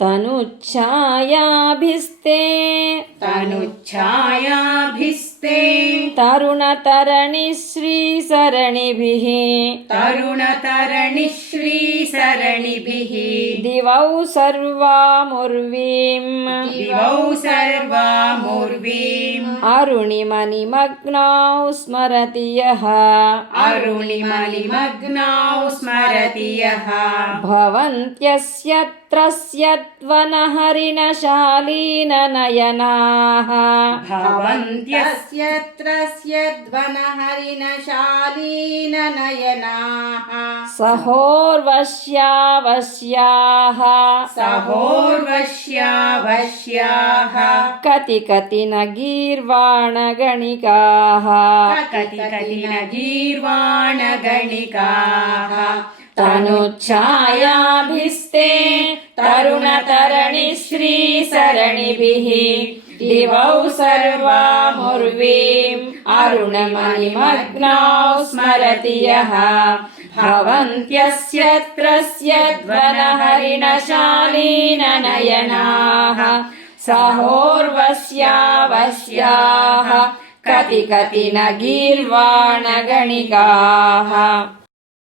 तनुच्छायाभिस्ते तनुच्छायाभिस्ते तरुणतरणिश्रीसरणिभिः तरुणतरणिश्रीसरणिभिः दिवौ सर्वामुर्वीम् दिवौ सर्वामुर्वीम् अरुणिमनिमग्नौ स्मरति यः अरुणिमनिमग्नौ स्मरति यः भवन्त्यस्यत्रस्यध्वनहरिणशालीननयनाः भवन्त्यस्यत्रस्यध्वनहरिणशालीननयनाः सहोर्वश्यावश्याः सहोर्वश्यावश्याः कति न गीर्वाणगणिकाः कति न गीर्वाणगणिकाः तनुच्छायाभिस्ते तरुणतरणिश्रीसरणिभिः दिवौ सर्वामुर्वीम् अरुणमनिमग्नौ स्मरति यः भवन्त्यस्यत्रस्यध्वनहरिणशालीननयनाः सहोर्वश्यावश्याः कति न गीर्वाणगणिकाः।